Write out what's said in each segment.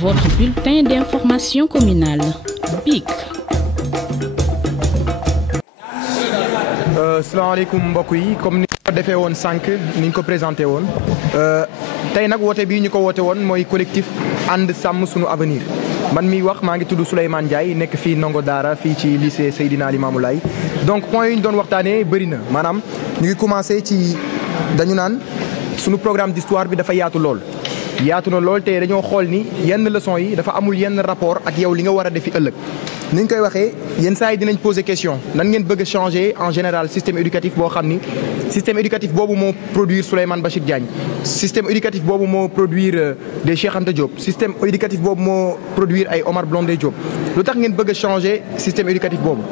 Votre bulletin d'information communale, BIC. Salaamaaleykum mbokk yi comme ni ko defee woon sànq ni ñu ko présenté woon tey nag woote bii ñu ko woote woon mooy collectif ànd sàmm sunu avenir man miy wax maa ngi tudd Souleymane Ndiaye nekk fii ndongo daara fii ci lycée Seydina Limamou Laye donc point yi ñu doon waxtaanee bëri na maanaam ñu ngi commencé ci dañu naan sunu programme d'histoire bi dafa yaatu lool. yaatu na lool te dañoo xool ni yenn leçon yi dafa amul yenn rapport ak yow li nga war a defi ëllëg ni ñu koy waxee yenn saa yi dinañ poser question nan ngeen bëgg a changer en général système éducatif boo xam ni système éducatif boobu moo produire Souleymane Bachir Diagne système éducatif boobu moo produire des Cheikh Anta Diop système éducatif boobu moo produire ay Omar Blondin Diop lu tax ngeen bëgg a changer système éducatif boobu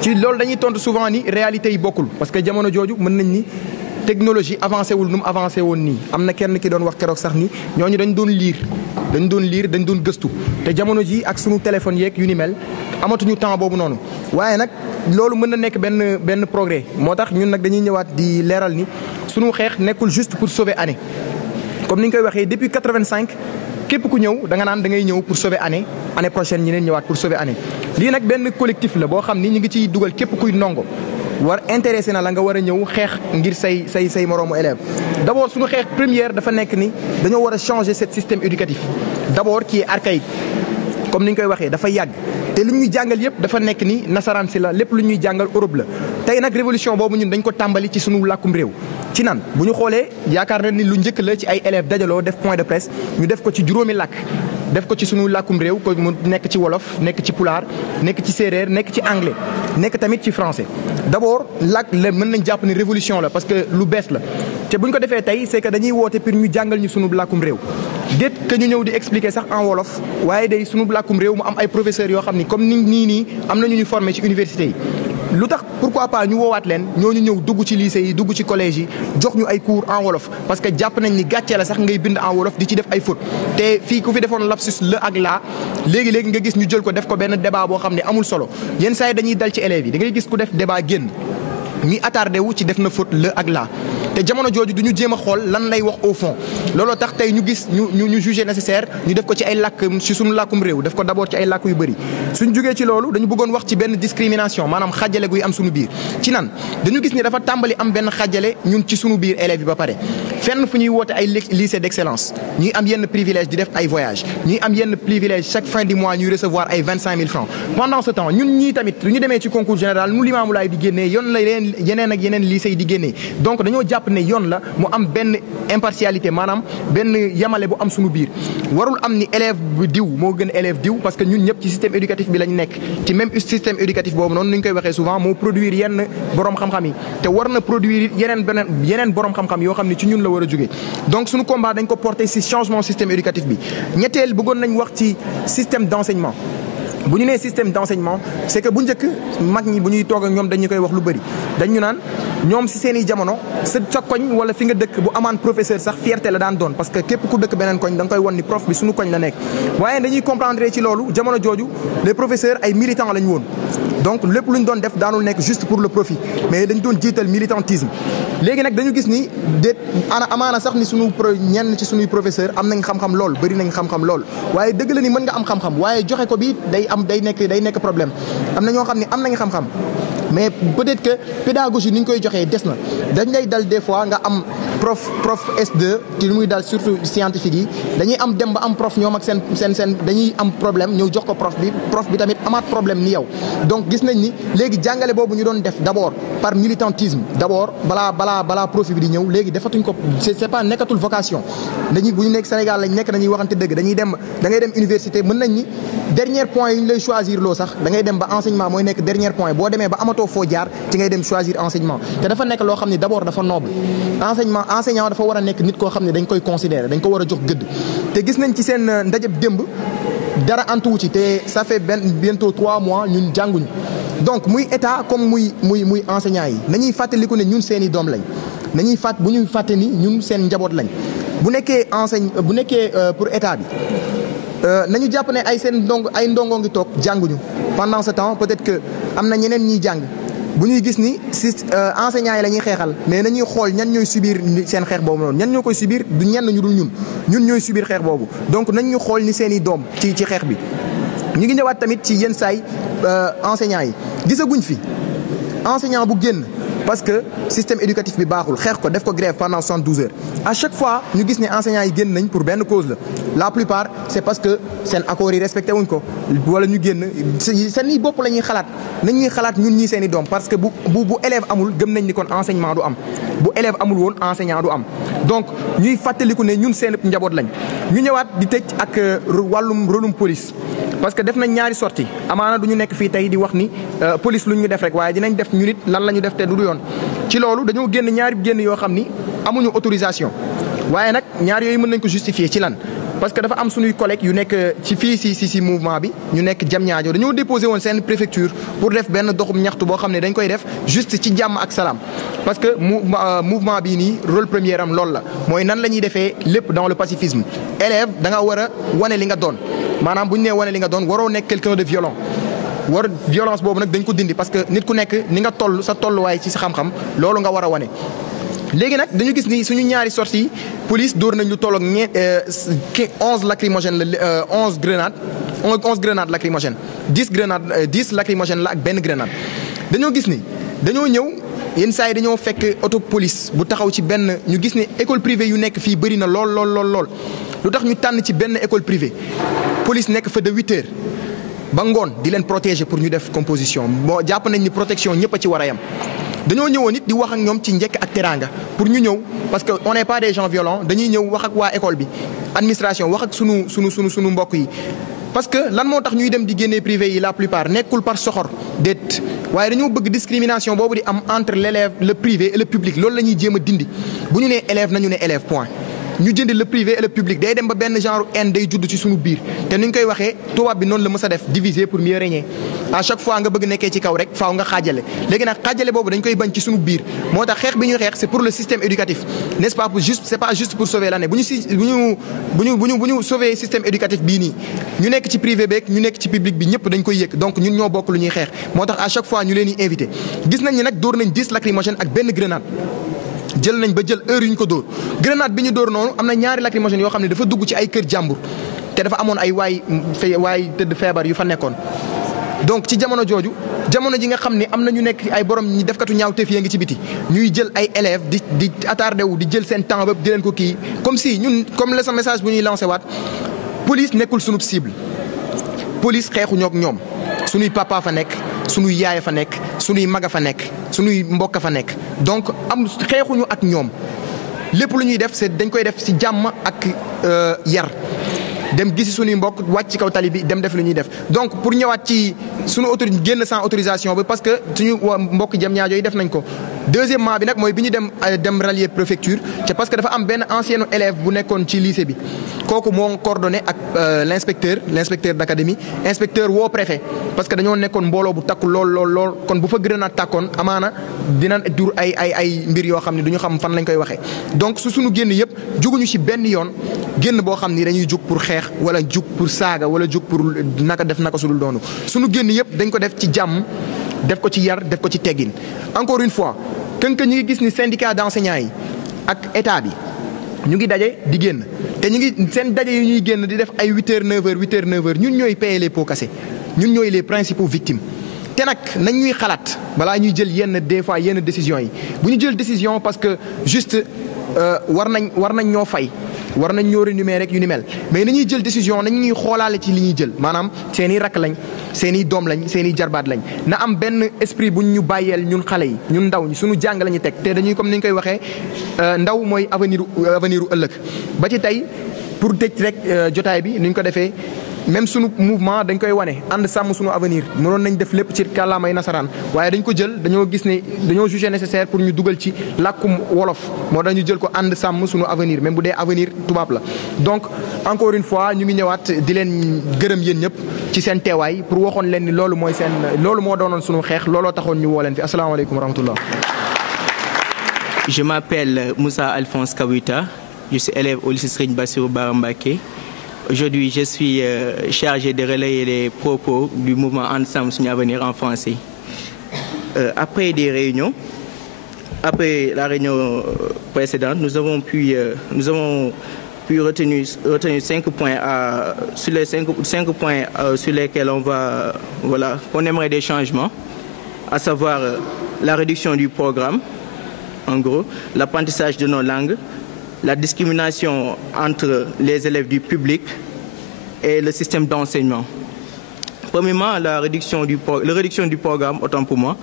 ci loolu dañuy tontu souvent ni réalité yi bokkul parce que jamono jooju mën nañ ni technologie avancé wul nu mu avancé woon nii am na kenn ki doon wax keroog sax ni ñooñu dañ doon gëstu te jamono ji ak sunu téléphone yeeg yu ni mel amatuñu temps boobu noonu waaye nag loolu mën na nekk benn progrès moo tax ñun nag dañuy ñëwaat di leeral ni sunu xeex nekkul juste pour sauver année comme ni ñu koy waxee depuis 85 képp ku ñëw da nga naan da ngay ñëw pour sauver année prochaine ñeneen ñëwaat pour sauver année lii nag benn collectif la boo xam ni ñu ngi ciy dugal képp kuy ndongo war intéressé na la nga war a ñëw xeex ngir say moroomu élève d'abord suñu xeex première dafa nekk ni dañoo war a changer ce système éducatif d'abord qui est archaïque comme ni ñu koy waxee dafa yàgg te li ñuy jàngal yëpp dafa nekk ni nasaraan si la lépp lu ñuy jàngal Europe la tey nag révolution boobu ñun dañ ko tàmbali ci suñu làkkum réew ci nan bu ñu xoolee yaakaar na ni lu njëkk la ci ay élèves dajaloo def point de presse ñu def ko ci juróomi làkk def ko ci sunu làkkum réew ko mu nekk ci wolof nekk ci pulaar nekk ci séeréer nekk ci anglais nekk tamit ci français d'abord làkk la mën nañ jàpp ni révolution la parce que lu bees la te bu ñu ko defee tey c'est que dañuy woote pour ñu jàngal ñu sunu làkkum réew déet que ñu ñëw di expliquer sax en wolof waaye day sunu làkkum réew mu am ay professeurs yoo xam ni comme nii am na ñu formé ci université yi lu tax pourquoi pas ñu woowaat leen ñooñu ñëw dugg ci lycée yi dugg ci collège yi jox ñu ay cours en wolof parce que jàpp nañ ni gàccee la sax ngay bind en wolof di ci def ay fautes te fii ku fi defoon lapsus le ak laa léegi nga gis ñu jël ko def ko benn débat boo xam ne amul solo yenn saa yi dañuy dal ci élèves yi da ngay gis ku def débat génn ñuy attardé wu ci def na faute le ak laa te jamono jooju du ñu jéem a xool lan lay wax au fond looloo tax tey ñu gis ñu jugé nécessaire ñu def ko ci ay làkk ci suñu làkkum réew def ko d'abord ci ay làkk yu bëri suñ jógee ci loolu dañu bëggoon wax ci benn discrimination maanaam xàjjale guy am suñu biir ci nan dañu gis ni dafa tàmbali am benn xàjjale ñun ci suñu biir élèves yi ba pare fenn fu ñuy woote ay lycée d'excellence ñuy am yenn privilège di def ay voyage ñuy am yenn privilège chaque fin du mois ñuy recevoir ay 25 000 francs pendant ce temps ñun ñii tamit lu ñu demee ci concours général nu Limamou Laye di génnee yoon la yeneen ak yeneen lycée yi di génnee donc dañoo jàpp ne yoon la mu am benn impartialité maanaam benn yamale bu am suñu biir warul am ni élève bu diw moo gën élève diw parce que ñun ñëpp ci système éducatif bi lañ nekk ci même système éducatif boobu noonu ni ñu koy waxee souvent moo produire yenn borom xam-xam yi te war na produire yeneen borom xam-xam yoo xam ne ci ñun la war a jógee donc suñu combat dañ ko porter ci changement système éducatif bi ñetteel bëggoon nañ wax ci système d'enseignement bu ñu nee système d'enseignement c'est que bu njëkk mag ñi bu ñuy toog ak ñoom dañu koy wax lu bëri dañu naan ñoom ci seen i jamono sa koñ wala fi nga dëkk bu amaan professeur sax fierté la daan doon parce que képp ku dëkk beneen koñ da nga koy won ni prof bi suñu koñ la nekk waaye dañuy comprendre ci loolu jamono jooju les professeurs ay militants lañu woon donc lépp lu ñu doon def daanul nekk juste pour le profit mais dañu doon jiital militantisme léegi nag dañu gis ni déet amaana sax ni ñenn ci suñuy professeur am nañ xam-xam lool bëri nañ xam-xam lool waaye dëgg la ni mën nga am xam-xam waaye joxe ko bi day nekk problème am na ñoo xam ne am nañ xam-xam mais peut-être que pédagogie ni ñu koy joxee des na dañ lay dal des fois nga am prof S2 ci li muy dal surtout scientifique yi dañuy am dem ba am prof ñoom ak seen dañuy am problème ñëw jox ko prof bi tamit amaat problème ni yow donc gis nañ ni léegi jàngale boobu ñu doon def d'abord par militantisme d'abord balaa profit bi di ñëw léegi defatuñ ko c'est pas nekkatul vocation bu ñu nekk Sénégal lañ nekk dañuy waxante dëgg da ngay dem université mën nañ ni dernier point yi ñu lay choisir loo sax da ngay dem ba enseignement mooy nekk dernier point boo demee ba amatoo foo jaar ci ngay dem choisir enseignement te dafa nekk loo xam ne d'abord dafa noble enseignant dafa war a nekk nit koo xam ne dañ koy considérer dañ ko war a jox gëdd te gis nañ ci seen ndajeb démb dara antuwu ci te ça fait bientôt 3 mois ñun jànguñu donc muy état comme muy enseignant yi nañuy fàttaliku ne ñun seen i doom lañ bu ñuy fàtte ni ñun seen njaboot lañ bu nekkee pour état bi nañu jàpp ne ay ndongo ngi toog jànguñu pendant ce temps peut-être que am na ñeneen ñiy jàng bu ñuy gis ni enseignants yi la ñuy xeexal mais nañuy xool ñan ñooy subir seen xeex boobu noonu ñan ñoo koy subir du ñenn ñu dul ñun ñooy subir xeex boobu donc nañ ñu xool ni seen i doom ci xeex bi. ñu ngi ñëwaat tamit ci yenn saay enseignants yi gisaguñ fi enseignant bu génn parce que système éducatif bi baaxul xeex ko def ko grève pendant 72 heures à chaque fois ñu gis ne enseignants yi génn nañ pour benn cause la plupart c'est parce que seen accords yi respecté wuñ ko wala ñu génn seen i bopp la ñuy xalaat nañ ñuy xalaat ñun ñii seen i doom parce que bu élève amul gëm nañ ni kon enseignement du am bu élève amul woon enseignant du am donc ñuy fàttaliku ne ñun seen njaboot lañ ñu ñëwaat di tëj ak wàllum rôlum police parce que def nañ ñaari sortie amaana du ñu nekk fii tey di wax ni police lu ñu def rek waaye dinañ def ñu nit lan la ñu def te du yoon ci loolu dañoo génn ñaari génn yoo xam ni amuñu autorisation waaye nag ñaar yooyu mën nañ ko justifier ci lan parce que dafa am suñuy collègues yu nekk ci fii si mouvement bi ñu nekk Diamniadio dañoo déposé woon seen préfecture pour def benn doxum ñaxtu boo xam ne dañ koy def juste ci jàmm ak salaam parce que mouvement bii nii rôle premier am loolu la mooy nan la ñuy defee lépp dans le pacifisme élève da nga war a wane li nga doon maanaam bu ñu nee wane li nga doon waroo nekk quelqu'un de violent violence boobu nag dañ ko dindi parce que nit ku nekk ni nga toll sa tolluwaay ci sa xam-xam loolu nga war a wane. léegi nag dañu gis ni suñu ñaari sorties police dóor nañ lu toll ak 11 lacrymogènes la 11 grenades lacrymogènes 10 lacrymogènes la ak benn grenade dañoo gis ni dañoo ñëw yenn saa yi dañoo fekk auto police bu taxaw ci benn ñu gis ni école privée yu nekk fii bëri na lool lu tax ñu tànn ci benn école privée police nekk fa de 8 heures ba ngoon di leen protéger pour ñu def composition bon jàpp nañ ni protection ñëpp a ci war a yam dañoo ñëwoon it di wax ak ñoom ci njëkk ak teraanga pour ñu ñëw parce que on n'est pas des gens violents dañuy ñëw wax ak waa école bi administration wax ak sunu mbokk yi. parce que lan moo tax ñuy dem di génnee privé yi la plupart nekkul par soxor déet waaye dañoo bëgg discrimination boobu di am entre l'élève le privé et le public loolu la ñuy jéem a dindi bu ñu nee élève nañu ne élève point. ñu jëndi le privé et le public day dem ba benn genre haine day judd ci suñu biir te ni ñu koy waxee tubaab bi noonu la mës a def diviser pour mieux régner à chaque fois nga bëgg nekkee ci kaw rek faaw nga xaajale léegi nag xaajale boobu dañ koy bañ ci suñu biir moo tax xeex bi ñuy xeex c'est pour le système éducatif n'est-ce pas c'est pas juste pour sauver l'année bu ñu sauver système éducatif bii nii ñu nekk ci privé beeg ñu nekk ci public bi ñëpp dañ koy yëg donc ñun ñoo bokk lu ñuy xeex moo tax à chaque fois ñu leen di invité gis nañ ni nag dóor nañ 10 lacrymogènes ak benn grenade jël nañ ba jël heure yu ñu ko dóor grenade bi ñu dóor noonu am na ñaari lacrymogènes yoo xam ne dafa dugg ci ay kër jàmbur te dafa amoon ay waay tëdd feebar yu fa nekkoon. donc ci jamono jooju jamono ji nga xam ne am na ñu nekk ay borom ñi defkatu ñaawteef yaa ngi ci biti ñuy jël ay élèves di attardé wu di jël seen temps ba di leen ko kii comme si ñun comme la sa message bu ñuy lancé waat police nekkul sunu cible police xeexuñoo ak ñoom sunuy papa fa nekk. sunuy yaay fa nekk sunuy maga fa nekk sunuy mbokk fa nekk donc am xeexuñu ak ñoom lépp lu ñuy def c'est dañ koy def ci jàmm ak yar dem gisi sunuy mbokk wàcc ci kaw tali bi dem def lu ñuy def donc pour ñëwaat ci sunu autorité génn sans autorisation bi parce que suñu mbokk Diamniadio yi def nañ ko. deuxièmement bi nag mooy bi ñu dem rallier préfecture c'est parce que dafa am benn ancien élève bu nekkoon ci lycée bi kooku moo coordonné ak l'inspecteur d'académie inspecteur woo préfet parce que dañoo nekkoon mbooloo bu takku lool kon bu fa grenade tàkkoon amaana dina jur ay mbir yoo xam ne du ñu xam fan lañ koy waxee. donc su suñu génn yëpp juguñu ci benn yoon génn boo xam ni dañuy jug pour xeex wala jug pour saaga wala jug pour naka su dul doonu suñu génn yëpp dañ ko def ci jàmm. def ko ci yar def ko ci teggin encore une fois ñu ngi gis ni syndicat d'enseignants yi ak état bi ñu ngi daje di génn te ñu ngi seen daje yu ñuy génn di def ay 8h 9h ñun ñooy payer les pots cassés ñun ñooy les principaux victimes. te nag nañ ñuy xalaat balaa ñuy jël des fois yenn décisions yi bu ñu jël décision parce que juste war nañ ñoo fay. war nañ ñoo rémunérer rek yu ni mel mais nañuy jël décision nañ ñuy xoolaale ci li ñuy jël maanaam seeni rakk lañ seeni doom lañ seeni jarbaat lañ na am benn esprit buñ ñu bàyyeel ñun xale yi ñun ndaw ñi suñu jàng la ñu teg te dañuy comme ni ñu koy waxee ndaw mooy avenir u ëllëg ba ci tey pour tëj rek jotaay bi ni ñu ko defee même sunu mouvement dañ koy wane ànd sàmm sunu avenir mënoon nañ def lépp ci kàllaamay nasaraan waaye dañ ko jël dañoo gis ne dañoo jugé nécessaire pour ñu dugal ci làkkum wolof moo tax ñu jël ko ànd sàmm sunu avenir même bu dee avenir tubaab la. donc encore une fois ñu ngi ñëwaat di leen gërëm yéen ñëpp ci seen teewaay pour waxoon leen ni loolu moo doonoon sunu xeex looloo taxoon ñu woo leen fi asalaamaaleykum wa rahmatullah. Je m'appelle Moussa Alphonse Kawita, je suis élève au lycée Serigne Bassirou Bara Mbacké. Aujourd'hui, je suis chargé de relayer les propos du mouvement Ensemble Suñu Avenir en français. après des réunions, après la réunion précédente, nous avons pu retenir 5 points sur les 5 points sur lesquels qu'on aimerait des changements, à savoir la réduction du programme, en gros, l'apprentissage de nos langues, la discrimination entre les élèves du public et le système d'enseignement. Premièrement, la réduction du programme, autant pour moi.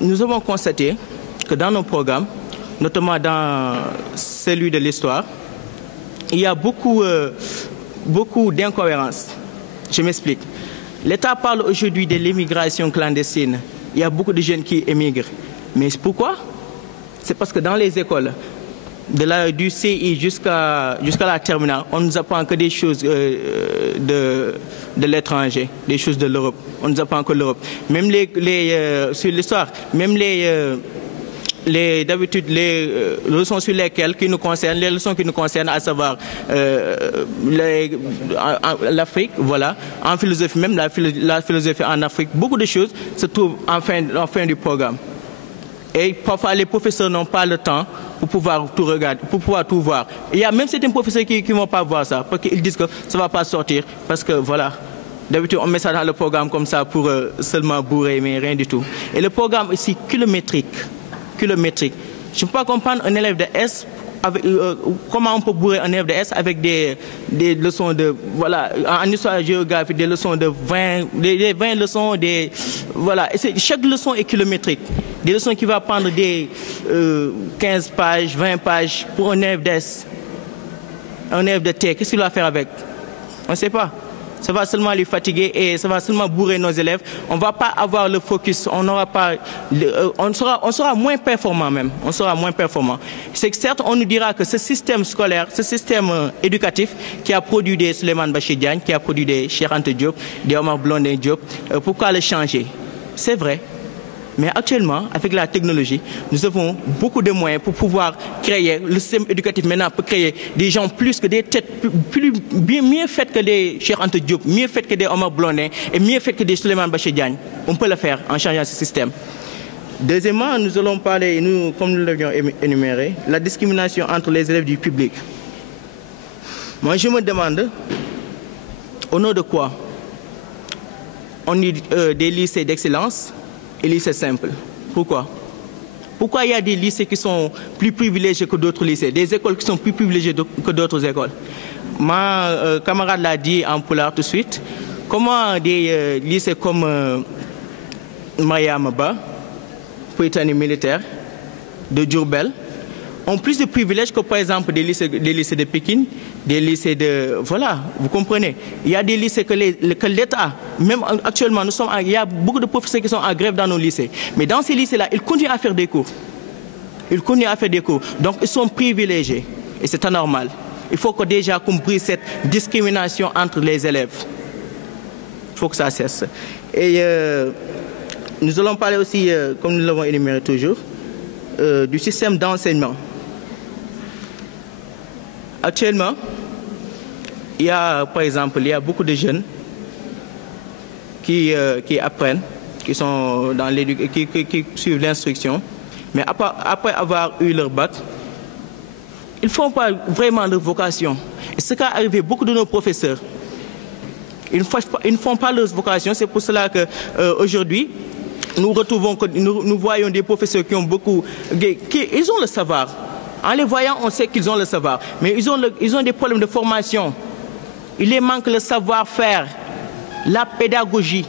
Nous avons constaté que dans nos programmes, notamment dans celui de l'histoire, il y a beaucoup d'incohérences. Je m'explique. L'État parle aujourd'hui de l'immigration clandestine. Il y a beaucoup de jeunes qui émigrent. Mais pourquoi? C'est parce que dans les écoles, du CI jusqu'à la terminale, on nous apprend que des choses de l'étranger, des choses de l'Europe. On nous apprend que l'Europe. Même sur l'histoire, même d'habitude, les leçons sur lesquelles les leçons qui nous concernent, à savoir l'Afrique, voilà, en philosophie, même la philosophie en Afrique, beaucoup de choses se trouvent en fin du programme. Et parfois, les professeurs n'ont pas le temps pour pouvoir tout regarder, pour pouvoir tout voir. Il y a même certains professeurs qui ne vont pas voir ça, parce qu'ils disent que ça ne va pas sortir, parce que voilà, d'habitude on met ça dans le programme comme ça pour seulement bourrer, mais rien du tout. Et le programme ici, kilométrique. Je ne peux pas comprendre un élève de S, comment on peut bourrer un élève de S avec des leçons en histoire géographie, des leçons de 20 leçons, voilà. Et chaque leçon est kilométrique. Des leçons qui vont prendre des 15 pages, 20 pages pour un élève d'S. Un élève de T, qu'est-ce qu'il va faire avec? On ne sait pas. Ça va seulement les fatiguer et ça va seulement bourrer nos élèves. On ne va pas avoir le focus, on sera moins performant même. On sera moins performant. C'est que certes, on nous dira que ce système scolaire, ce système éducatif qui a produit des Souleymane Bachir Diagne, qui a produit des Cheikh Anta Diop, des Omar Blondin Diop, pourquoi le changer? C'est vrai. Mais actuellement, avec la technologie, nous avons beaucoup de moyens pour pouvoir créer, le système éducatif maintenant peut créer des gens plus que des têtes, mieux faites que des Cheikh Anta Diop, mieux faites que des Omar Blondin et mieux faites que des Souleymane Bachir Diagne. On peut le faire en changeant ce système. Deuxièmement, nous allons parler, comme nous l'avions énuméré, la discrimination entre les élèves du public. Moi, je me demande, au nom de quoi on dit des lycées d'excellence et lycées simples. Pourquoi? Pourquoi il y a des lycées qui sont plus privilégiés que d'autres lycées, des écoles qui sont plus privilégiées que d'autres écoles? Ma camarade l'a dit en Poulard tout de suite. Comment des lycées comme Mayamaba, Prytanée militaire, de Diourbel, ont plus de privilèges que par exemple des lycées de Pékin, des lycées de... Voilà, vous comprenez. Il y a des lycées que l'État, même actuellement, il y a beaucoup de professeurs qui sont en grève dans nos lycées. Mais dans ces lycées-là, ils continuent à faire des cours. Donc, ils sont privilégiés. Et c'est anormal. Il faut que déjà qu'on brise cette discrimination entre les élèves. Il faut que ça cesse. Et nous allons parler aussi, comme nous l'avons énuméré toujours, du système d'enseignement. Actuellement, par exemple, il y a beaucoup de jeunes qui apprennent, qui suivent l'instruction, mais après avoir eu leur bac, ils ne font pas vraiment leur vocation. Et ce qui est arrivé, beaucoup de nos professeurs, ils ne font pas leur vocation. C'est pour cela qu'aujourd'hui, nous voyons des professeurs qui ont beaucoup... Ils ont le savoir. En les voyant, on sait qu'ils ont le savoir. Mais ils ont des problèmes de formation. Il les manque le savoir-faire, la pédagogie.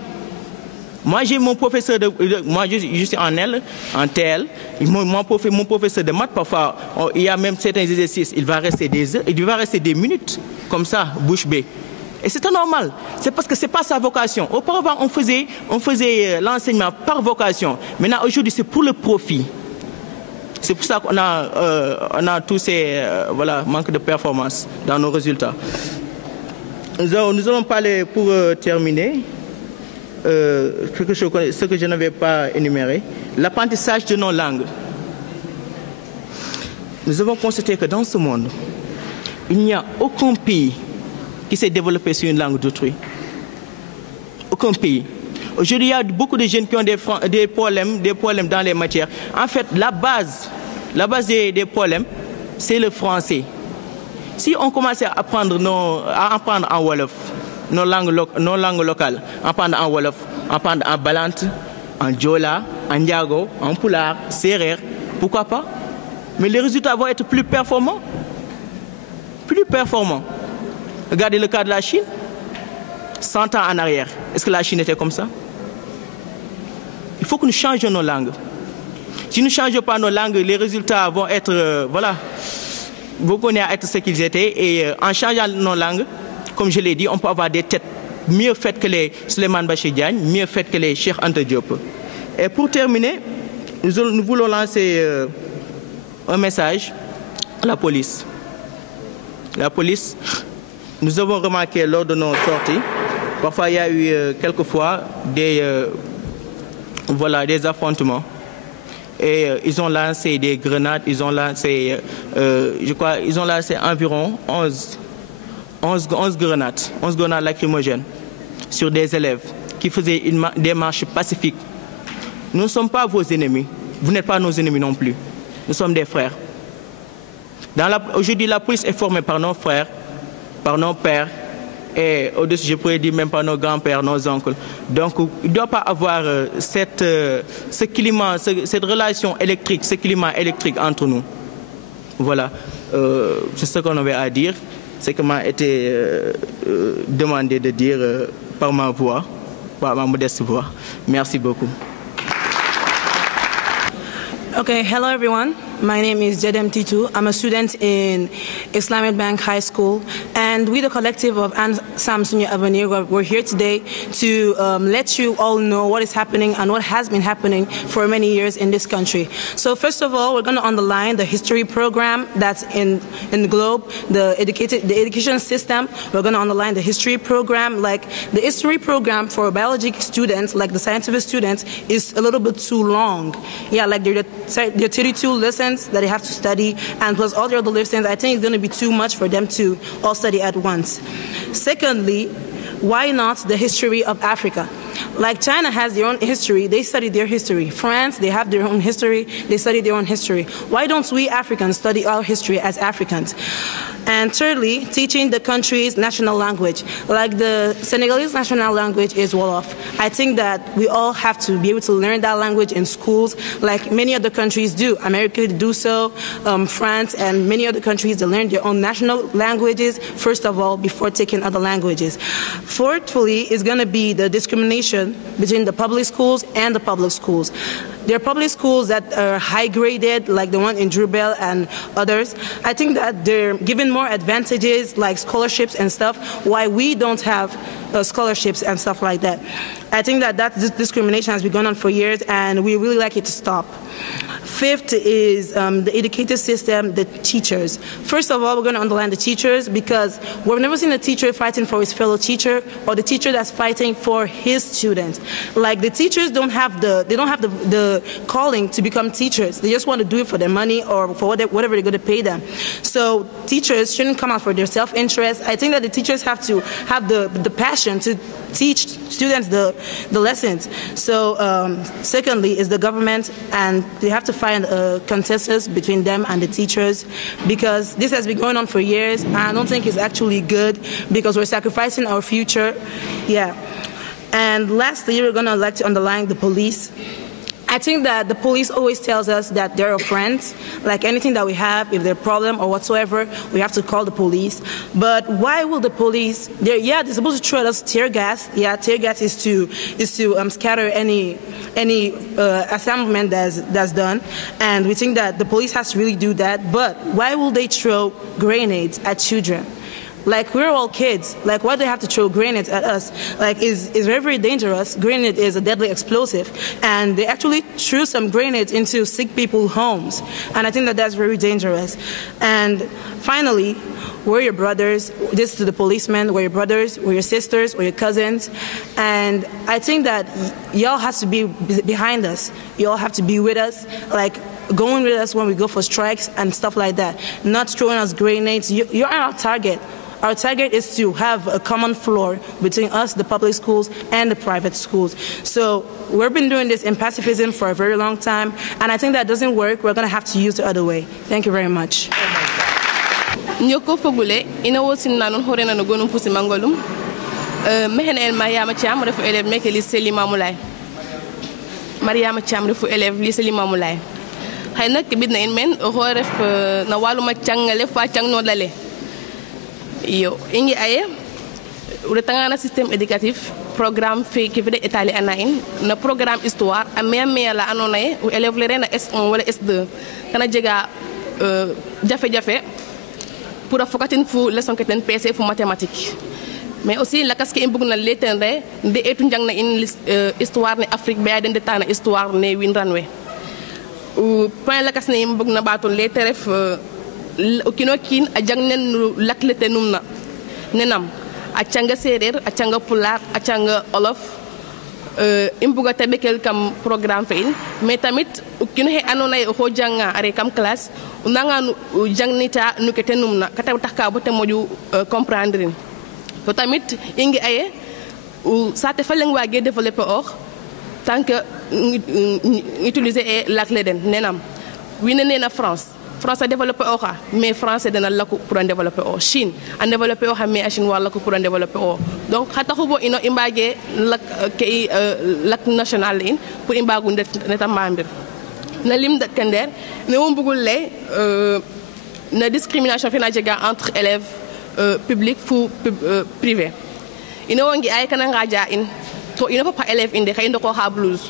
Moi, j'ai mon professeur moi, je suis en TL. Mon professeur de maths, parfois, il y a même certains exercices. Il va rester des heures, il va rester des minutes, comme ça, bouche bée. Et c'est anormal. C'est parce que ce n'est pas sa vocation. Auparavant, on faisait l'enseignement par vocation. Maintenant, aujourd'hui, c'est pour le profit. C'est pour ça qu'on a tous ces manques de performance dans nos résultats. Nous allons parler, pour terminer, ce que je n'avais pas énuméré, l'apprentissage de nos langues. Nous avons constaté que dans ce monde, il n'y a aucun pays qui s'est développé sur une langue d'autrui. aucun pays. Aujourd'hui, il y a beaucoup de jeunes qui ont des problèmes dans les matières. En fait, la base des problèmes, c'est le français. Si on commençait à apprendre en Wolof, nos langues locales, apprendre en Wolof, apprendre en Balante, en Diola, en Ndiago, en Pulaar, Serer, pourquoi pas? Mais les résultats vont être plus performants. Plus performants. Regardez le cas de la Chine. 100 ans en arrière, est-ce que la Chine était comme ça? Il faut que nous changions nos langues. Si nous ne changeons pas nos langues, les résultats vont être, vont être ce qu'ils étaient. Et en changeant nos langues, comme je l'ai dit, on peut avoir des têtes mieux faites que les Souleymane Bachir Diagne, mieux faites que les Cheikh Anta Diop. Et pour terminer, nous voulons lancer un message à la police. La police, nous avons remarqué lors de nos sorties, parfois il y a eu quelquefois des affrontements. Et ils ont lancé des grenades, ils ont lancé environ 11 grenades lacrymogènes sur des élèves qui faisaient des marches pacifiques. Nous ne sommes pas vos ennemis, vous n'êtes pas nos ennemis non plus, nous sommes des frères. Aujourd'hui, la police est formée par nos frères, par nos pères, et au-dessus, je pourrais dire même par nos grands-pères, nos oncles. Donc, il ne doit pas avoir ce climat, cette relation électrique, ce climat électrique entre nous. Voilà, c'est ce qu'on avait à dire, c'est ce qui m'a été demandé de dire par ma voix, par ma modeste voix. Merci beaucoup. Okay, hello everyone. My name is Jedem Titu. I'm a student in Islamic Bank High School, and we, the collective of Ansam Sunya Avenir, we're here today to let you all know what is happening and what has been happening for many years in this country. So first of all, we're going to underline the history program that's in the globe, the education system. We're going to underline the history program. Like the history program for biology students, like the scientific students, is a little bit too long. Yeah, like there are 32 lessons that they have to study, and plus all the other lessons, I think it's going to be too much for them to all study at once. Secondly, why not the history of Africa? Like China has their own history, they study their history. France, they have their own history, they study their own history. Why don't we Africans study our history as Africans? And thirdly, teaching the country's national language. Like the Senegalese national language is Wolof. I think that we all have to be able to learn that language in schools like many other countries do. America do so, France and many other countries, they learn their own national languages, first of all, before taking other languages. Fourthly, is going to be the discrimination between the public schools and the public schools. There are public schools that are high graded, like the one in Drubel and others. I think that they're given more advantages like scholarships and stuff, why we don't have scholarships and stuff like that. I think that discrimination has been going on for years, and we really like it to stop. Fifth is the educative system, the teachers. First of all, we're going to underline the teachers because we've never seen a teacher fighting for his fellow teacher or the teacher that's fighting for his students. Like the teachers don't have the calling to become teachers. They just want to do it for their money or for whatever they're going to pay them. So teachers shouldn't come out for their self-interest. I think that the teachers have to have the passion to teach students the lessons. So secondly is the government, and they have to find a consensus between them and the teachers because this has been going on for years, and I don't think it's actually good because we're sacrificing our future. Yeah. And lastly, we're going to like to underline the police. I think that the police always tells us that they're our friends. Like anything that we have, if there's a problem or whatsoever, we have to call the police. But why will the police? They're supposed to throw us tear gas. Yeah, tear gas is to scatter any assemblement that's done. And we think that the police has to really do that. But why will they throw grenades at children? Like, we're all kids. Like, why do they have to throw grenades at us? Like, it's very, very dangerous. Grenade is a deadly explosive. And they actually threw some grenades into sick people's homes. And I think that that's very dangerous. And finally, we're your brothers. This is to the policemen. We're your brothers. We're your sisters. We're your cousins. And I think that y'all has to be behind us. Y'all have to be with us. Like, going with us when we go for strikes and stuff like that. Not throwing us grenades. You're our target. Our target is to have a common floor between us, the public schools, and the private schools. So we've been doing this in pacifism for a very long time, and I think that doesn't work. We're going to have to use the other way. Thank you very much. Nyoko fogule ina wosin nanon hore na gonum fusi mangolum mehen el Mariama Thiam refu élève mek lycée Limamoulaye Mariama Thiam refu élève lycée Limamoulaye hay nak bidna en men ho ref na waluma ciangale fa ciangno dale yo ingi aye retangana système éducatif programme fi ki vede étali anain na programme histoire a meme la anonaye ou élève le rena S1 wala S2 kana jega jafé jafé pour fokatin fu leçon keten PC fu mathématique mais aussi la casque im bugna letendre de etu jangna in histoire ne Afrique be den de tana histoire ne win ranwe ou point la casque ne im bugna baton lettre f kino kin a jangnen laklete numna nenam a canga serer a canga pular a canga olof im buga tabekel kam programme fein mais tamit kino he anona ho janga are kam classe nanga jangnita nuketenum na kata takka bote moju comprendre to tamit ingi aye sa te falen wage développer or tant que utiliser la clé den nenam winene na France a développé or mais français dana lako pour développer or Chine a développé or mais Chine wala ko pour développer or donc hata hubo ino imbage lak national in pour imbagu neta mambir na lim de kender ne won bugul le na discrimination fina jega entre élèves publics fu privé ina wongi ay kana ngaja in to ina fa élève inde kay ndoko ha blues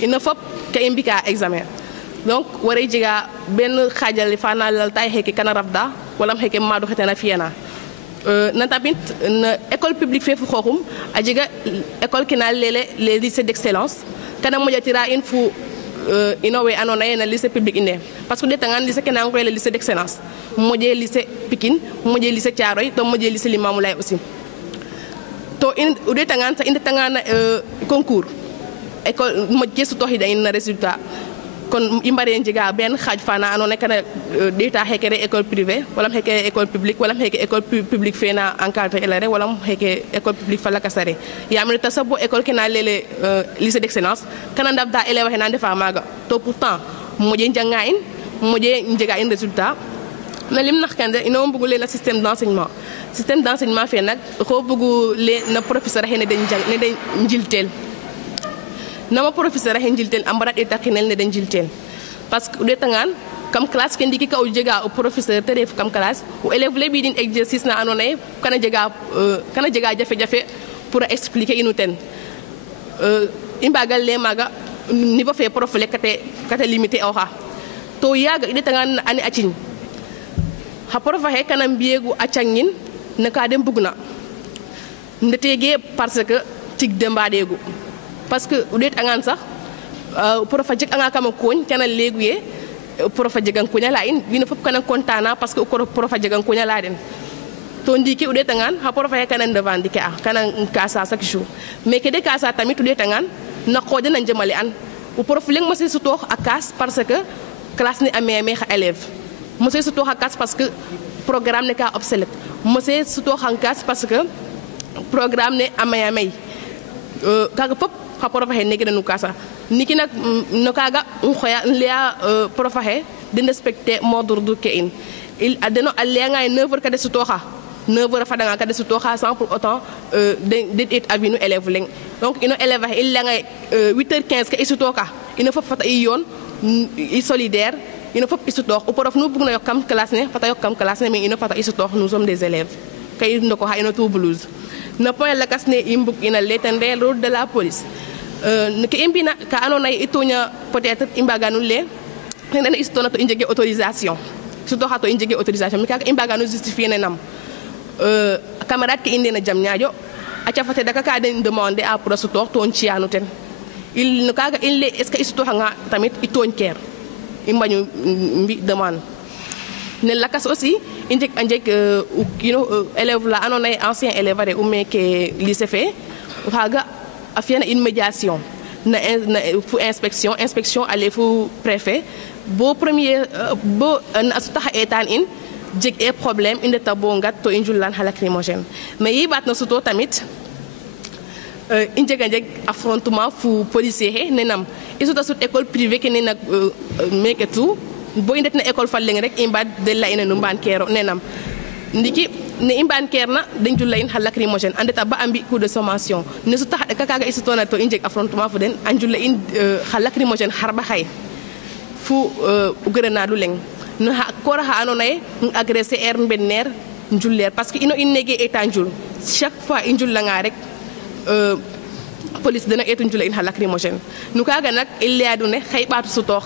ina fop ka imbika examen donc wari jega ben khadjal fana lal tay heke kana rafda wala heke madu xetena fiena na tamit na école publique fe fu xoxum a jega école kina lele les lycées d'excellence kana mo jatira in fu inowe anona na lycée public inde parce que detangan lycée kena ngoy le lycée d'excellence modé lycée Pikine modé lycée Thiaroye to modé lycée Limamoulaye aussi to in detangan ta inde tangana concours école modé su to hida in résultat kon imbare njiga ben xaj fana anona kana d'état hekere école privée wala hekere école publique wala hekere école publique fena encadré elare wala hekere école publique fala kasare yamre tasabo école kena lele lycée d'excellence kana ndabda élève hena defa maga to pourtant modje njanga in modje njiga in résultat na lim nak kande ino mbugu le système d'enseignement fe nak ko bugu le na professeur hene den jang ne den njiltel nama professeur henjiltel ambarat eta kinel ne den jiltel parce que detangan kam classe ken diki ka o jega o professeur teref kam classe o élève le bi din exercice na anone kana jega jafe pour expliquer inuten imbagal le maga niveau fait prof le kate limité oha to yaga detangan ani acin ha prof he kana biegu acangin ne ka dem bugna ndetege parce que tig dembadegu parce que udet angan sax profa jek anga kama koñ kana leguye profa jegan koña la in wina fop kana contana parce que ko profa jegan koña la den to ndiki udet angan ha profa kana revendiquer kana kasa chaque jour mais que de kasa tamit udet angan na xode na jëmale an o prof leng ma se su tox akas parce que classe ni amé élève mo se su tox akas parce que programme ne ka obsolète mo se su tox akas parce que programme ne amay kaga fop xa profa he nege nu kasa niki nak no kaga xoya lea profa he de respecter modre du ke in il adeno alenga 9h ka de sutoxa 9h fa danga ka de sutoxa sans pour autant de et avinu élève leng donc ino élève il lenga 8h15 ka isutoka ino fop fata i yon i solidaire ino fop isutox o prof nu bugna yokam classe ne fata yokam classe ne mais ino fata isutox nous sommes des élèves kay ndoko ha ino tout blouse na point la kasne imbuk ina letendre rôle de la police ke imbina ka anona itonya peut-être imbaganu le nena istona to injege autorisation surtout hato injege autorisation mi ka imbaganu justifier nenam camarade ke indena jam ñaajo acha fate daka ka den demander à pour su tok ton cianu ten il no kaga il le est-ce que isto nga tamit iton ker imbañu mbi demande ne lakas aussi injek élève la anona ancien élève re ou que lycée fait haga afiana une médiation na fu inspection aller fu préfet bo premier bo asutaha etan in jeg e problème inde ta bo ngat to injullan lacrymogène mais yibat na suto tamit injega jeg affrontement fu policier he nenam isuta sut école privée ke nena meke tout bo indet na école falleng rek imbad de la ina no ban kero nenam ndiki ne imban kerna dañ julla in lacrymogène andeta ba ambi coup de sommation ne su tax kakaga isutona to injeg affrontement fu den anjulla in lacrymogène harba hay fu grenade leng no ha kora ha anonaye agressé air benner njuller parce que ino innege etanjul chaque fois injulla nga rek police dana etu njulla in lacrymogène nu kaga nak illeadu ne xaybatu su tox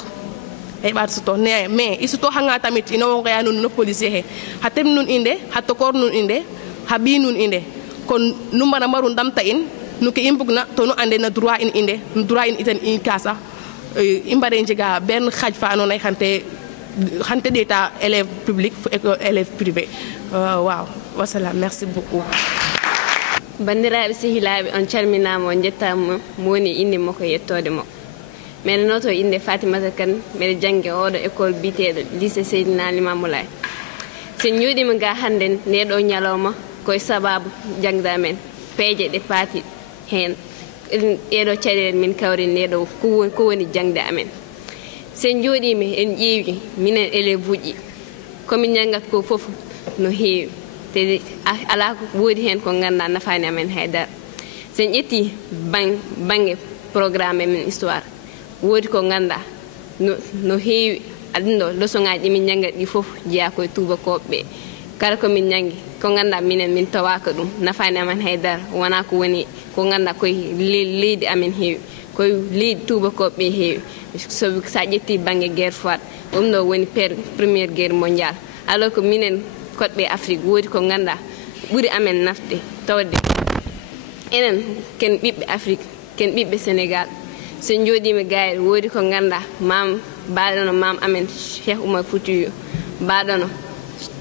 ne mais isuto hanga tamit ino ngaya nun no policier he hatem nun inde hatokor nun inde habi nun inde kon nu mara maru ndamta in nu ke imbugna to nu ande na droit in inde droit in iten in kasa imbare njega ben xaj fa anona xante d'état élève public élève privé waaw wassalam merci beaucoup bandiraɓe sehilaɓe on calminama on jettama mo woni inde makko yettode mo mbeɗa noto inde Fatimata Kane mbeɗa jangge oɗo école biteɗo lycée Seydina Limamou Laye sen jooɗima ga hande ndeɗo ñalawma koye sababu jangde amen peeje ɗe paati hen ɗeɗo caɗele min kawri ndeɗo ko woni jangde amen sen jooɗima en ƴeewi minen élève uji komin jangat ko foof no heewi te ala ko woodi hen ko ganduɗa nafani amen haydara sen ƴetti banggue programme men histoire woodi ko ganda no heewi aɗum leçon ngaji ɗi min jangat ɗi fof jeeya koye tubakoɓe ɓe kala komin jangi ko ganda minen min tawaka ɗum nafani amen haydara wona ko woni ko ganda koye leydi amen heewi koye leydi tubakoɓe ɓe heewi sa ƴetti banggue guerre froide ɗum ɗo woni premiére guerre mondial alors que minen koɗɓe Afrique woodi ko ganda ɓuuri amen nafde tawde enen ken ɓiɓɓe Afrique ken ɓiɓɓe Sénégal sen jooɗima gayre woodi ko ganda baɗono mam amen Cheikh Oumar Foutiyou baɗono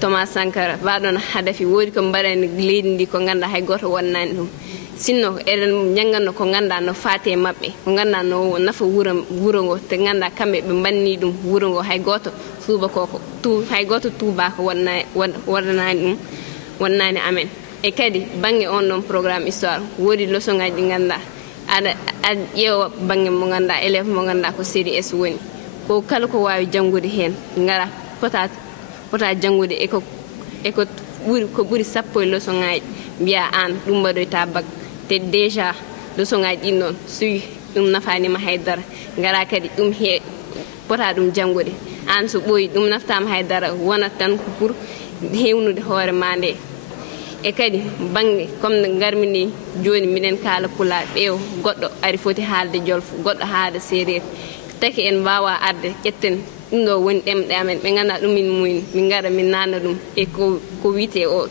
Thomas Sankara baɗono Hadafi woodi ko mbaɗani leydi ndi ko ganda hay goto wonnani ɗum sinno eɗen jangganno ko ganda no faate mabɓe ko ganda no nafa wuro ngo te ganda kamɓe ɓe banni ɗum wuro ngo hay goto hay goto tubako wonnani ɗum wonnani amen e kadi banggue on ɗon programme histoire woodi leçon ngaji ɗi ganda aɗa ƴeewa banggue mo ganda élève mo ganda ko série S woni ko kala ko wawi janggude hen gara pota janggude eko ɓuuri sappo e leçon ngaji mbiya an ɗum mbaɗoyta bac te déjà leçon ngaji ɗin noon suwi ɗum nafanima haydara gara kadi ɗum pota ɗum janggude an so ɓooyi ɗum naftama haydara wonat tan ko pour hewnude hoore ma nde e kadi banggue comme no garmini joni minen kaala pulaar ɓeew goɗɗo ari foti haalde jolfo goɗɗo haalde séréer taki en mbawa arde ƴetten ɗum ɗo woni ɗemɗe amen ɓe ganda ɗum min muyni min gara min nanna ɗum e ko wiyete o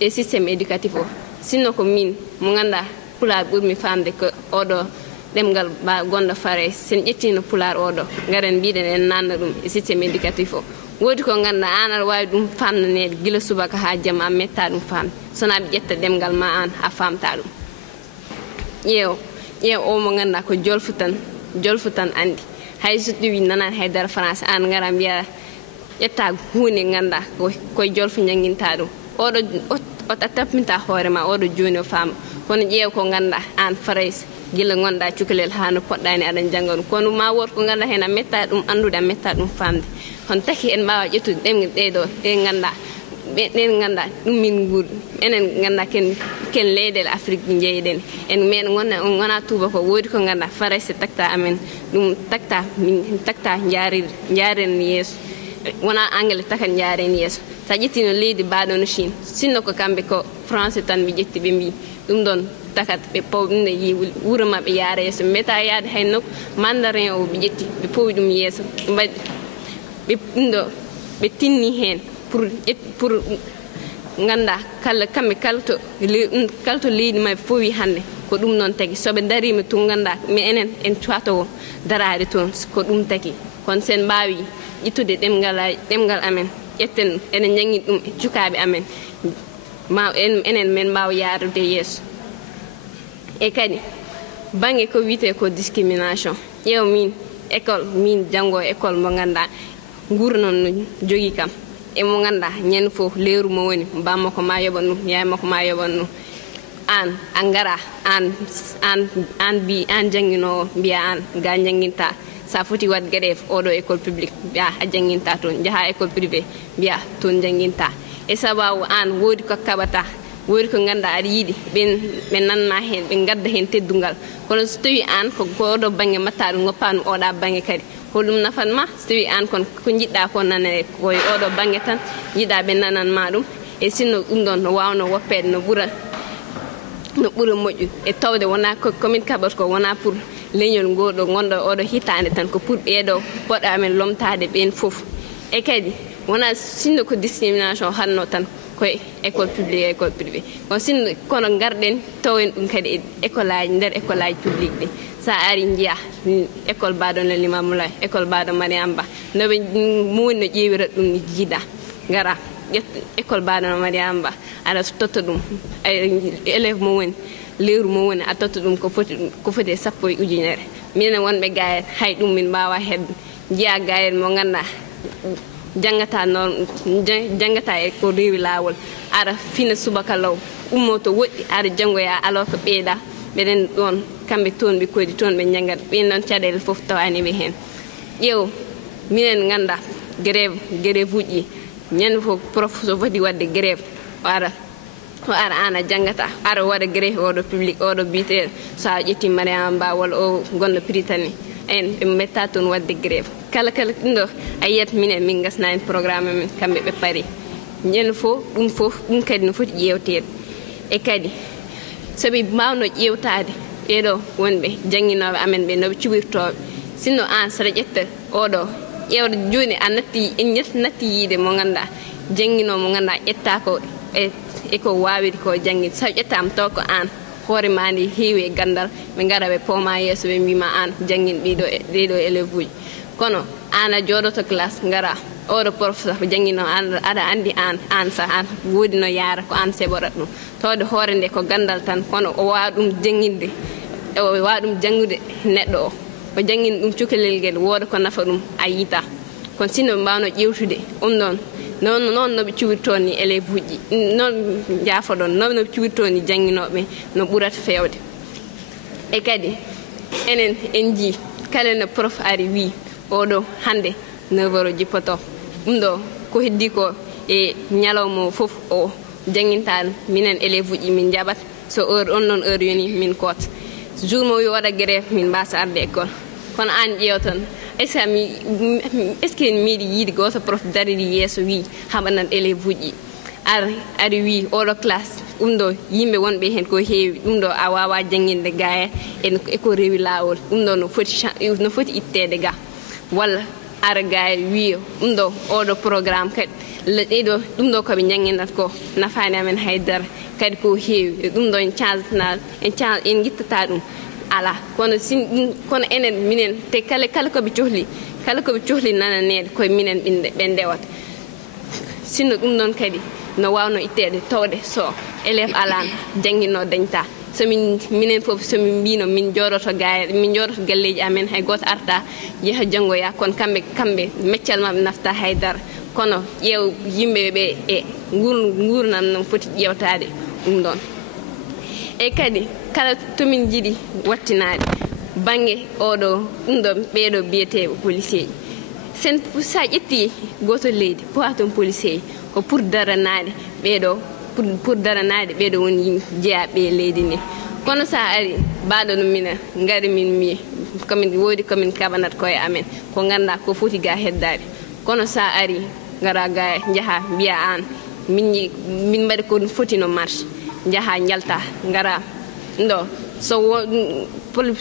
e systéme éducatif o sinno ko min mo ganda pulaar ɓurmi famde ko oɗo ɗemgal gonɗo fare sen ƴettino pulaar oɗo garen mbiɗen en nanna ɗum e systéme éducatif o woodi ko ganda an aɗa wawi ɗum famnanede guila subaka ha jamma a metta ɗum famde sona ɓe ƴetta ɗemgal ma an a famta ɗum ƴeew o mo ganda ko jolfu tan andi hay so ɗiwi nanani haydara français an gara mbiya ƴetta hunde ganda koye jolfu janguinta ɗum oɗo o tappinta hoorema oɗo joni o faama kono ƴeew ko ganda an France gila gonɗa cukalel ha no poɗɗani aɗa jangga ɗum kono ma woto ko ganda hen a metta ɗum andude a metta ɗum famde hon taki en mbawa ƴettude ɗemgal ɗeɗo ɗen ganda ɗum min guuri enen ganda ken leyɗele Afrique ɗi jeeyiɗen en meɗe gona tuba ko woodi ko ganda farayse takta amen ɗum takta jaren yeeso wona anglais takat jaren yeeso sa ƴettino leydi mbaɗono Chine sinno ko kamɓe ko français tan ɓe ƴetti ɓe mbi ɗum ɗon takat ɓe powɗumde yi wuuro mabɓe yaara yeeso mbeta yaade hay nokku mandarin o ɓe ƴetti ɓe powi ɗum yeeso mbaɗi ɓe ɗum ɗo ɓe tinni hen pour ganda kamɓe kalto leydi mabɓe fowi hande ko ɗum noon tagi soɓe darima tun ganda mi enen en cuwatowo darade toon ko ɗum tagi kono sen mbawi ƴettude ɗemgal amen ƴetten enen jangguin ɗum e cukaɓe amen ma enen men mbawa yarude yeeso e kadi banggue ko wiyete ko discrimination ƴeew min école min janggo école mo ganda gurdam no jogui kam e mo ganda ñen fof leeru mo woni bamma ko ma yoban num yaay mako ma yoban num an angara an bi an jangino biya an ga janginta sa foti wat grève odo école publique biya a janginta ton jaha école privée biya ton janginta e sababu an wodi ko kabata wodi ko ganda ari yidi ben nanma hen be gadda hen teddungal kono so tawi an ko godo bangi mattaɗo goppanu oɗa bangi kadi holɗum nafan ma so tawi an kon ko jiɗɗa ko nanane koye oɗo bangi tan jiɗa ɓe nanan ma ɗum e sinno ɗum ɗon no wawno woppede no ɓuura moƴƴu e tawde wona commune kaɓat ko wona pour leñol goɗo gonɗo oɗo hitande tan ko pour ɓeeɗo poɗɗa amen lomtade ɓen foof e kadi wona sinno ko discrimination hanno tan koye école publique e école privé on sinno kono garɗen tawen ɗum kadi e école aji nder école aji publique ɗi sa ari jiya école baɗo no Limamoulaye école baɗo Mariama Ba noɓe mowoni no ƴeewirat ɗum ni jiiɗa gara école baɗo no Mariama Ba aɗa totta ɗum élève mo woni lewru mo woni a totta ɗum ko foti 10 ujunere minen wonɓe gayen hay ɗum min mbawa hebde jiya gayen mo ganduɗa jangata e ko rewi lawol ara fina subaka law ummoto woɗɗi ara jangoya alors ko ɓeeɗa ɓeɗen ɗon kamɓe toon ɓe koydi toon ɓe jangat ɓen ɗon caɗele foof tawani ɓe hen ƴeew minen ganda grève uji ñande fof prof so foti wadde grève o ara ana jangata ara waɗa grève oɗo public oɗo biteɗo so a ƴetti Mariama Ba walla o gonɗo Prytanée en ɓe metta toon wadde grève kala ɗum ɗo a yiyat minen min gasna en programme men kamɓe ɓe paari ñande fof ɗum kadi no foti ƴewtede e kadi soɓe mbawno ƴewtade ɓeɗo wonɓe jangguinoɓe amen ɓe noɓe cuɓirtoɓe sinno an saɗa ƴetta oɗo ƴewde joni a natti yiide mo ganduɗa jangguino mo ganduɗa ƴetta ko e ko wawide ko jangguide sa ƴettama taw ko an hoore ma ndi heewi e gandal ɓe gara ɓe poma yesso ɓe mbima an jangguin ɗiɗo élève uji kono an a jooɗoto classe gara oɗo professeur ko jangguino aɗa andi an sa an woodi no yaara ko an seɓorat ɗum tawde hoore nde ko gandal tan kono o wawa ɗum jangguinde o wawa ɗum janggude neɗɗo o jangguini ɗum cukalel guel wooda ko nafa ɗum a yiita kono sinno ɓe mbawno ƴewtude ɗum ɗon noon noɓe cuwirto ni élève uji noon jaafoɗon noɓe cuwirto ni jangguinoɓe no ɓurata fewde e kadi enen en jii kala no prof ari wi oɗo hande 9 heures jippoto ɗum ɗo ko heddi ko e ñalawma fof o jangguintaɗo minen élève uji min jaɓat so heure on noon heure yoni min koota jour mo wi waɗa grève min mbasa arde école kono an ƴeew tan est ce que en miiɗi yiide goto prof dariri yeeso wi haɓanan élève uji ari wi oɗo classe ɗum ɗo yimɓe wonɓe hen ko heewi ɗum ɗo a wawa jangguinde gaya eko rewi lawol ɗum ɗo no foti ittede ga walla ara gaya wi ɗum ɗo oɗo programme kadi ɗeɗo ɗum ɗo koɓe jangguinat ko nafani amen haydara kadi ko heewi ɗum ɗo en guittata ɗum ala kono enen minen te kala koɓe cohli nananede koye minen ɓen ndewata sinno ɗum ɗon kadi no wawno ittede tawde so élève alano jangguino dañta minen foof somin mbino min jooɗoto galleji amen hay goto arta jeeha janggoya kono kamɓe meccal mabɓe nafta haydara kono ƴeew yimɓeɓe e gurnam non foti ƴewtade ɗum ɗon e kadi kala tomin jiiɗi wattinade banggue oɗo ɗum ɗo ɓeeɗo biyeteɓe policier ji sen sa ƴetti goto leydi powaton policier ji ko pour daranade ɓeeɗo woni jeeyaɓe leydi ndi kono sa ari mbaɗo no minen gari min mi woodi komin kaɓanat koye amen ko ganda ko foti ga heddade kono sa ari gara ga jaaha mbiya an min mbaɗi ko foti no marche jaaha jalta gara ɗo so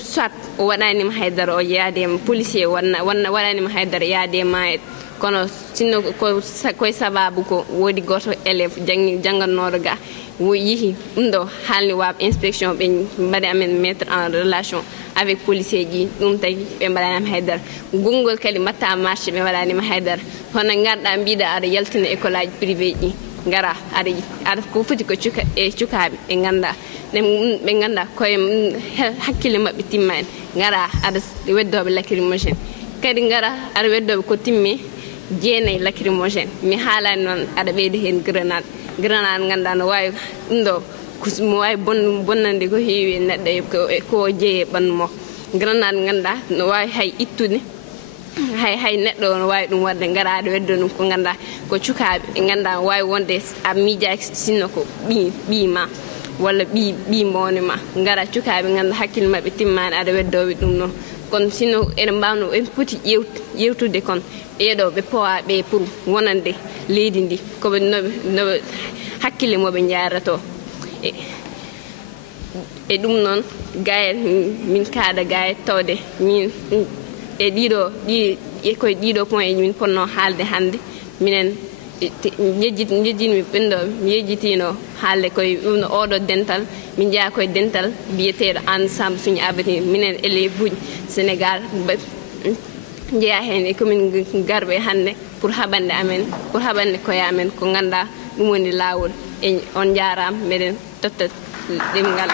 soit o waɗanima haydara o yaadema policier waɗanima haydara yaadema e kono sinno koye sababu ko woodi goto élève janggannoɗo ga yihi ɗum ɗo haalni waɓe inspection ɓe mbaɗi amen mettre en relation avec policier ji ɗum tagi ɓe mbaɗanima haydara gongol kadi mbatta marché ɓe waɗanima haydara hono garɗa mbiɗa aɗa yaltina école aji privé ji gara aɗa ko foti ko cukaɓe ɓe ganda ɓe ganda koye hakkille mabɓe timmani gara aɗa weddoɓe lacrymogène kadi gara aɗa weddoɓe ko timmi jeenayi lacrymogène mi haalani noon aɗa ɓeydi heen grenade ganduɗa no wawi ɗum ɗo mo wawi bonnande ko heewi neɗɗo ko jeeye ɓandu makko grenade ganduɗa no wawi hay ittude hay neɗɗo no wawi ɗum wadde garade weddo ɗum ko ganduɗa ko cukaɓe ɓe ganduɗa wawi wonde a miijaki sinno ko ɓiima walla ɓi mawne ma gara cukaɓe ganduɗa hakkille mabɓe timmani aɗa weddoɓe ɗum noon kono sinno eɗen mbawno en poti yewtude kon ɓeeɗo ɓe powaɓe pour wonande leydi ndi koɓe noɓe hakkille moɓe jarato e ɗum noon gayet min kaada gayet tawde min e koye ɗiɗo point min ponno haalde hannde minen jejjitmi ɓenɗo mi yejjitino haalde koye oɗo dental min jeeya koye dental biyeteɗo ensemble suñu avenir minen élève uji Sénégal jeeya heen e commune Garɓe hannde pour haɓande amen pour haɓande koye amen ko ganduɗa ɗum woni laawol e on jarama meɗen totta ɗemgal